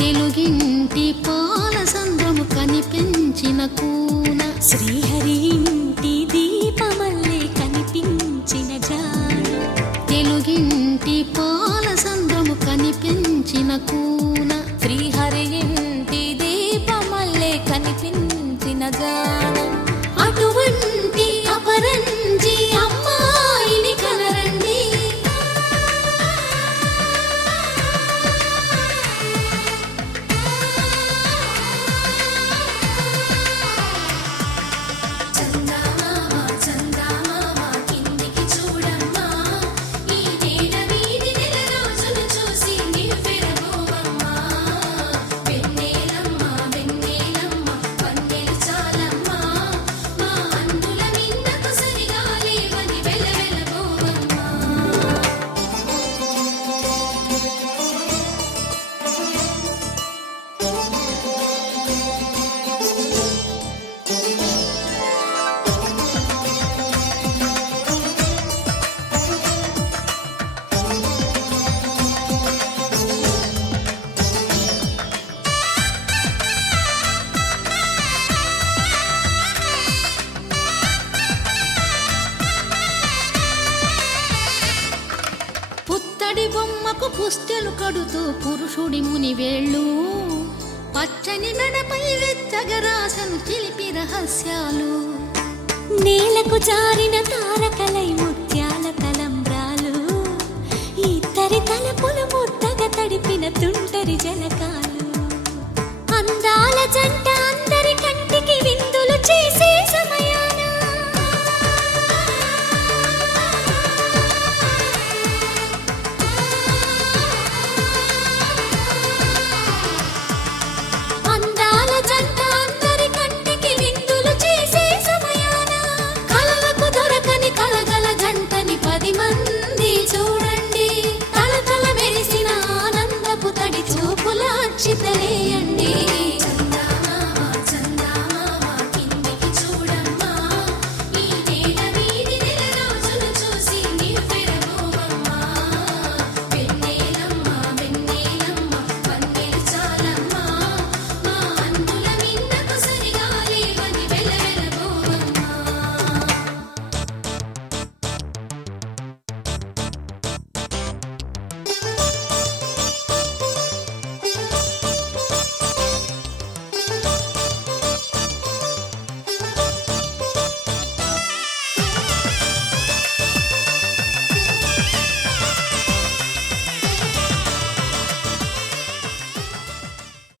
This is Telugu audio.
తెలుగింటి పాల సంద్రము కనిపించిన కూన శ్రీహరి ఇంటి దీపమల్లే కనిపించిన జాడ తెలుగింటి పాల సంద్రము కనిపించిన కూన శ్రీహరి ఇంటి దీపమల్లే కనిపించిన జాడ అటువంటి అపరంజి అమ్మాయిని కనరండి చందమామ చందమామ కిందికి చూడమ్మా ఈ నేల వీధి నెల రోజులు చూసి నివ్వెరబోవమ్మా వెన్నెలమ్మ వెన్నెలమ్మ వన్నెలు చాలమ్మా మా అందుల నిన్నకు సరిగా లేవని వెలవెలబోవమ్మా పుత్తడి బొమ్మకు పుస్తెలు కడుతూ పురుషుడి ముని వేళ్ళు పచ్చని మెడపై వెచ్చగరాసను చిలిపి రహస్యాలు నేలకు జారిన తారకలై ముత్యాల తలంబ్రాలు ఇద్దరి తలపులు ముద్దగా తడిపిన తుంటరి జలకాలు అందాల జంట అందరి కంటికి విందులు చేసే సమయాన అందాల జంట అందరి కంటికి విందులు చేసే సమయాన కలలకు దొరకని కలగల జంటని 10 మంది